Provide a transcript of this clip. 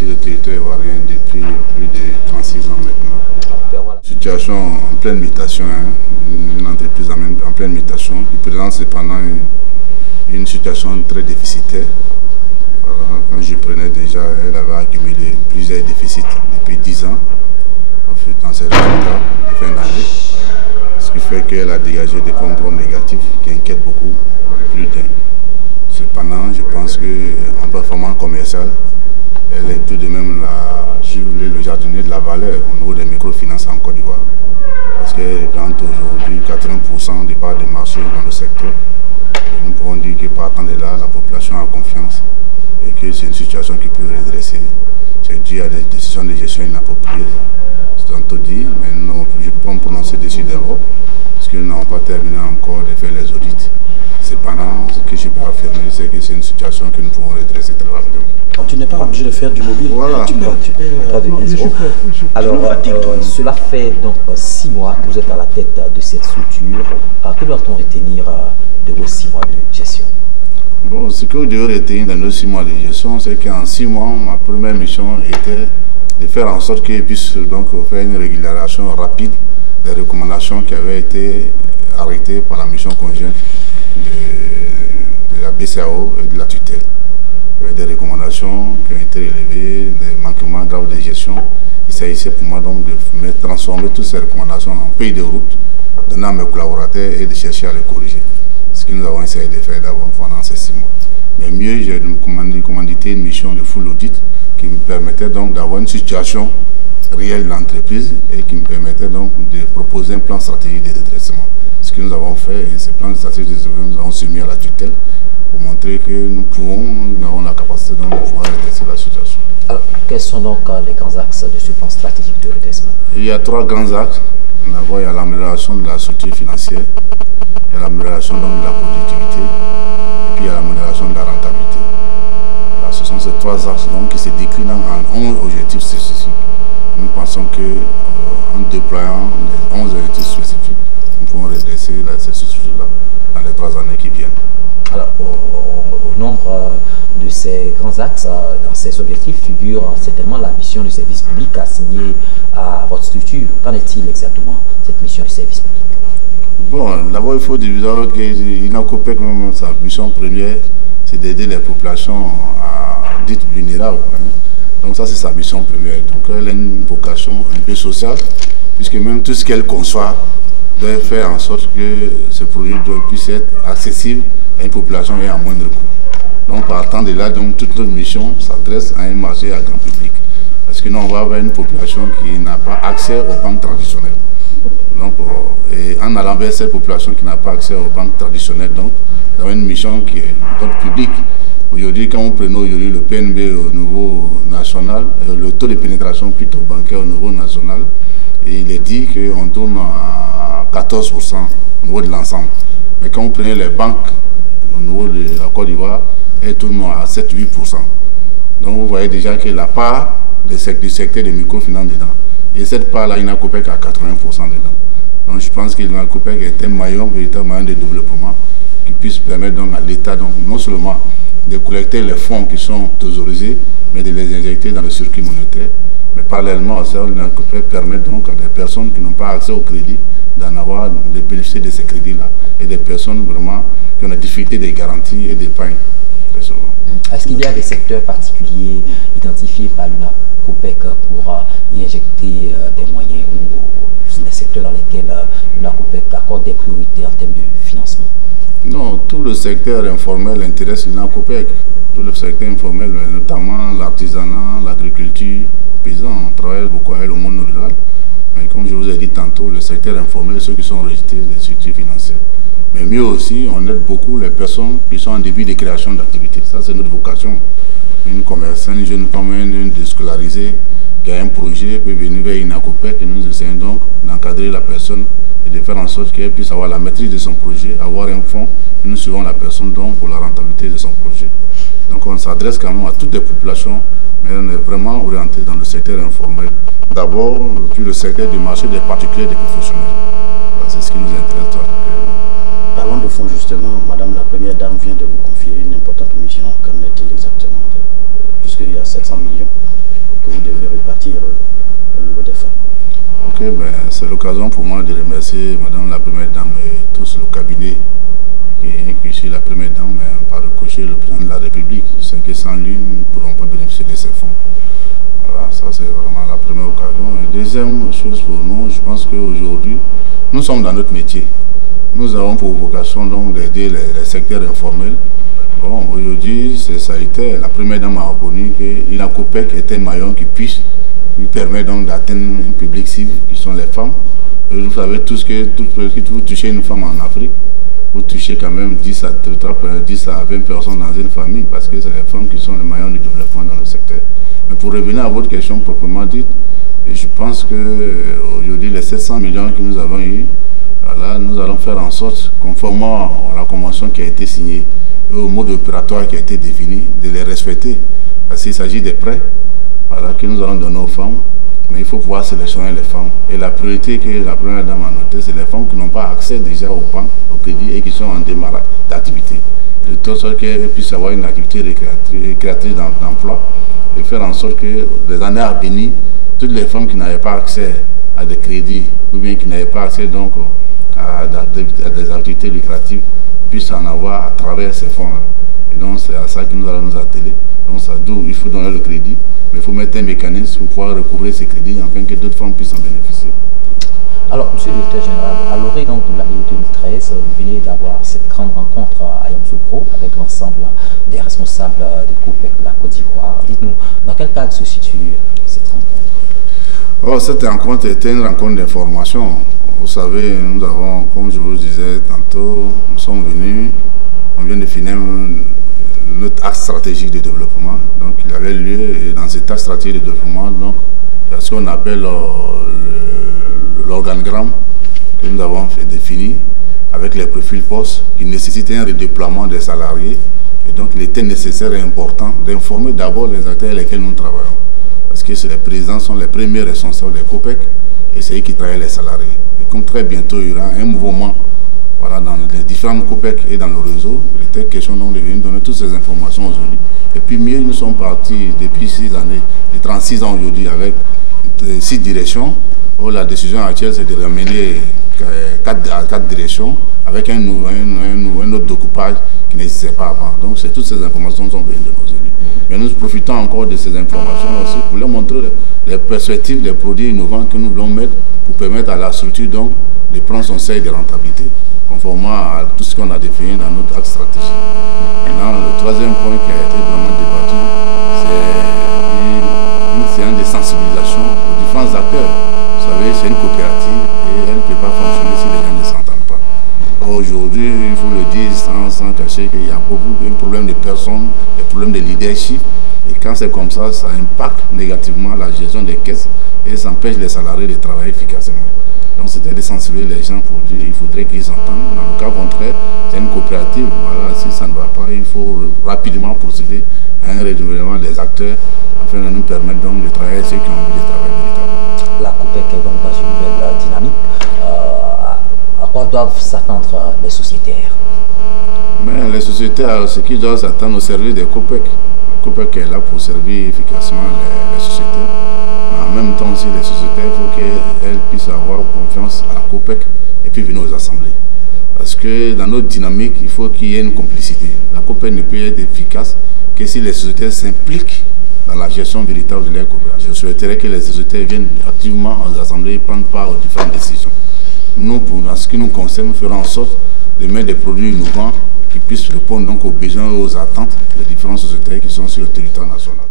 sur le territoire ivoirien depuis plus de 36 ans maintenant. Situation en pleine mutation, une entreprise en pleine mutation qui présente cependant une situation très déficitaire. Voilà, quand je prenais déjà, elle avait accumulé plusieurs déficits depuis 10 ans dans ses résultats de fin d'année. Ce qui fait qu'elle a dégagé des fonds propres négatifs qui inquiètent beaucoup plus d'un. Cependant, je pense qu'en performance commerciale, elle est tout de même le jardinier de la valeur au niveau des microfinances en Côte d'Ivoire. Parce qu'elle représente aujourd'hui 80% des parts de marché dans le secteur. Et nous pouvons dire que partant de là, la population a confiance et que c'est une situation qui peut redresser. C'est dû à des décisions de gestion inappropriées. C'est tantôt dit, mais non, je ne peux pas me prononcer dessus d'abord, parce que nous n'avons pas terminé encore de faire les audits. Cependant, ce que je peux affirmer, c'est que c'est une situation que nous pouvons redresser très rapidement. Tu n'es pas obligé de faire du mobile. Voilà. Alors, cela fait donc 6 mois que vous êtes à la tête de cette structure. Que doit-on retenir de vos 6 mois de gestion? Bon, ce que vous devez retenir dans nos 6 mois de gestion, c'est qu'en 6 mois, ma première mission était de faire en sorte qu'ils puissent donc faire une régularisation rapide des recommandations qui avaient été arrêtées par la mission conjointe de la BCAO et de la tutelle. Il y avait des recommandations qui ont été relevées, des manquements graves de gestion. Il s'agissait pour moi donc de transformer toutes ces recommandations en feuille de route, donner à mes collaborateurs et de chercher à les corriger. Ce que nous avons essayé de faire d'abord pendant ces 6 mois. Mais mieux, j'ai commandité une mission de full audit qui me permettait donc d'avoir une situation réelle de l'entreprise et qui me permettait donc de proposer un plan stratégique de redressement. Ce que nous avons fait, et ce plan stratégique de redressement, nous avons soumis à la tutelle pour montrer que nous avons la capacité donc, de pouvoir redresser la situation. Alors, quels sont donc les grands axes de ce plan stratégique de redressement? Il y a 3 grands axes. D'abord, il y a l'amélioration de la structure financière, il y a l'amélioration de la productivité, et puis il y a l'amélioration de la rentabilité. Voilà, ce sont ces 3 axes donc, qui se déclinent en 11 objectifs spécifiques. Nous pensons qu'en déployant les 11 objectifs spécifiques, nous pouvons redresser cette structure-là dans les 3 années qui viennent. Alors, au nombre de ces grands axes, dans ces objectifs figure certainement la mission du service public assignée à votre structure. Qu'en est-il exactement, cette mission du service public? Bon, d'abord, il faut dire que l'INACOPEC, sa mission première, c'est d'aider les populations dites vulnérables. Donc ça, c'est sa mission première. Donc elle a une vocation un peu sociale, puisque même tout ce qu'elle conçoit doit faire en sorte que ce produit puisse être accessible à une population et à moindre coût. Donc partant de là, donc, toute notre mission s'adresse à un marché à grand public. Parce que nous, on va avoir une population qui n'a pas accès aux banques traditionnelles. Donc, et en allant vers cette population qui n'a pas accès aux banques traditionnelles, donc, nous avons une mission qui est d'ordre public. Aujourd'hui, quand on prenait aujourd'hui le PNB au niveau national, le taux de pénétration plutôt bancaire au niveau national, et il est dit qu'on tourne à 14% au niveau de l'ensemble. Mais quand on prenait les banques au niveau de la Côte d'Ivoire, elles tournent à 7-8%. Donc vous voyez déjà que la part du secteur des microfinances dedans. Et cette part-là, il n'a coupé qu'à 80% dedans. Donc je pense qu'il n'a coupé qu'un véritable moyen de développement qui puisse permettre donc à l'État, non seulement de collecter les fonds qui sont thésaurisés, mais de les injecter dans le circuit monétaire. Mais parallèlement à ça, l'INACOPEC permet donc à des personnes qui n'ont pas accès au crédit de bénéficier de ces crédits-là. Et des personnes vraiment qui ont la difficulté des garanties et d'épargne. Est-ce qu'il y a des secteurs particuliers identifiés par l'INACOPEC pour y injecter des moyens ou des secteurs dans lesquels l'INACOPEC accorde des priorités en termes de financement? Non, tout le secteur informel intéresse l'INACOPEC. Tout le secteur informel, notamment l'artisanat, l'agriculture, les paysans, on travaille beaucoup avec le monde rural. Mais comme je vous ai dit tantôt, le secteur informel, ceux qui sont rejetés des structures financières. Mais mieux aussi, on aide beaucoup les personnes qui sont en début de création d'activité. Ça, c'est notre vocation. Une commerçante, une jeune femme, une déscolarisée qui a un projet peut venir vers l'INACOPEC et nous essayons donc d'encadrer la personne et de faire en sorte qu'elle puisse avoir la maîtrise de son projet, avoir un fonds, et nous suivons la personne donc pour la rentabilité de son projet. Donc on s'adresse quand même à toutes les populations, mais on est vraiment orienté dans le secteur informel. D'abord, puis le secteur du marché des particuliers et des professionnels. C'est ce qui nous intéresse particulièrement. Parlons de fonds justement, Madame la Première Dame vient de vous confier une importante mission. Qu'en est-il exactement? Puisqu'il y a 700 millions que vous devez répartir au niveau des femmes. Ok, ben, c'est l'occasion pour moi de remercier Madame la Première Dame et tous le cabinet qui suis la Première Dame, mais par ricochet le Président de la République. Je sais que sans lui, nous ne pourrons pas bénéficier de ces fonds. Voilà, ça c'est vraiment la première occasion. Et deuxième chose pour nous, je pense qu'aujourd'hui, nous sommes dans notre métier. Nous avons pour vocation donc d'aider les secteurs informels. Bon, aujourd'hui, ça a été, la Première Dame a reconnu que l'INACOPEC est un maillon qui lui permet donc d'atteindre un public cible, qui sont les femmes. Et vous savez tous que vous touchez une femme en Afrique, vous touchez quand même 10 à 20 personnes dans une famille, parce que c'est les femmes qui sont les maillons du développement dans le secteur. Mais pour revenir à votre question proprement dite, je pense qu'aujourd'hui, les 700 millions que nous avons eus, voilà, nous allons faire en sorte, conformément à la convention qui a été signée et au mode opératoire qui a été défini, de les respecter. Parce qu'il s'agit des prêts, voilà, que nous allons donner aux femmes, mais il faut pouvoir sélectionner les femmes. Et la priorité que la Première Dame a notée, c'est les femmes qui n'ont pas accès déjà aux banques, au crédit et qui sont en démarrage d'activité. De telle sorte qu'elles puissent avoir une activité créatrice d'emploi et faire en sorte que les années à venir, toutes les femmes qui n'avaient pas accès à des crédits ou bien qui n'avaient pas accès donc à des activités lucratives puissent en avoir à travers ces fonds-là. Et donc c'est à ça que nous allons nous atteler. Donc ça, d'où il faut donner le crédit, mais il faut mettre un mécanisme pour pouvoir recouvrer ces crédits afin que d'autres femmes puissent en bénéficier. Alors, Monsieur le Directeur Général, à l'orée de l'année 2013, vous venez d'avoir cette grande rencontre à Yamoussoukro avec l'ensemble des responsables de COPEC de la Côte d'Ivoire. Dites-nous, dans quel cadre se situe cette rencontre? Oh, cette rencontre était une rencontre d'information. Vous savez, nous avons, comme je vous le disais tantôt, nous sommes venus, on vient de finir notre axe stratégique de développement. Donc, il avait lieu, et dans cet axe stratégique de développement, donc, il y a ce qu'on appelle l'organigramme que nous avons défini avec les profils postes qui nécessitaient un redéploiement des salariés. Et donc, il était nécessaire et important d'informer d'abord les acteurs avec lesquels nous travaillons. Parce que les présidents sont les premiers responsables des COPEC et c'est eux qui travaillent les salariés. Et comme très bientôt il y aura un mouvement, voilà, dans les différents COPEC et dans le réseau, il était question donc de venir donner toutes ces informations aujourd'hui. Et puis mieux, nous sommes partis depuis 6 années, et 36 ans aujourd'hui, avec 6 directions. La décision actuelle, c'est de ramener 4 directions avec un autre découpage qui n'existait pas avant. Donc, toutes ces informations sont venues de nos élus. Mais nous profitons encore de ces informations aussi pour leur montrer les perspectives des produits innovants que nous voulons mettre pour permettre à la structure donc, de prendre son seuil de rentabilité, conformément à tout ce qu'on a défini dans notre axe stratégique. Maintenant, le troisième point qui a été vraiment débattu, c'est une séance de sensibilisation aux différents acteurs. Vous savez, c'est une coopérative et elle ne peut pas fonctionner si les gens ne s'entendent pas. Aujourd'hui, il faut le dire sans cacher qu'il y a beaucoup de problèmes de personnes, des problèmes de leadership. Et quand c'est comme ça, ça impacte négativement la gestion des caisses et ça empêche les salariés de travailler efficacement. Donc c'était de sensibiliser les gens pour dire qu'il faudrait qu'ils s'entendent. Dans le cas contraire, c'est une coopérative. Voilà, si ça ne va pas, il faut rapidement procéder à un renouvellement des acteurs afin de nous permettre donc de travailler ceux qui ont envie de travailler véritablement. La COPEC est donc dans une nouvelle dynamique. À quoi doivent s'attendre les sociétaires? Mais les sociétaires, ce qu'ils doivent s'attendre au service des COPEC. La COPEC est là pour servir efficacement les sociétaires. En même temps aussi, les sociétés, il faut qu'elles puissent avoir confiance à la COPEC et puis venir aux assemblées. Parce que dans notre dynamique, il faut qu'il y ait une complicité. La COPEC ne peut être efficace que si les sociétés s'impliquent dans la gestion véritable de leur coopération. Je souhaiterais que les sociétés viennent activement aux assemblées et prennent part aux différentes décisions. Nous, en ce qui nous concerne, nous ferons en sorte de mettre des produits innovants qui puissent répondre donc aux besoins et aux attentes des différentes sociétés qui sont sur le territoire national.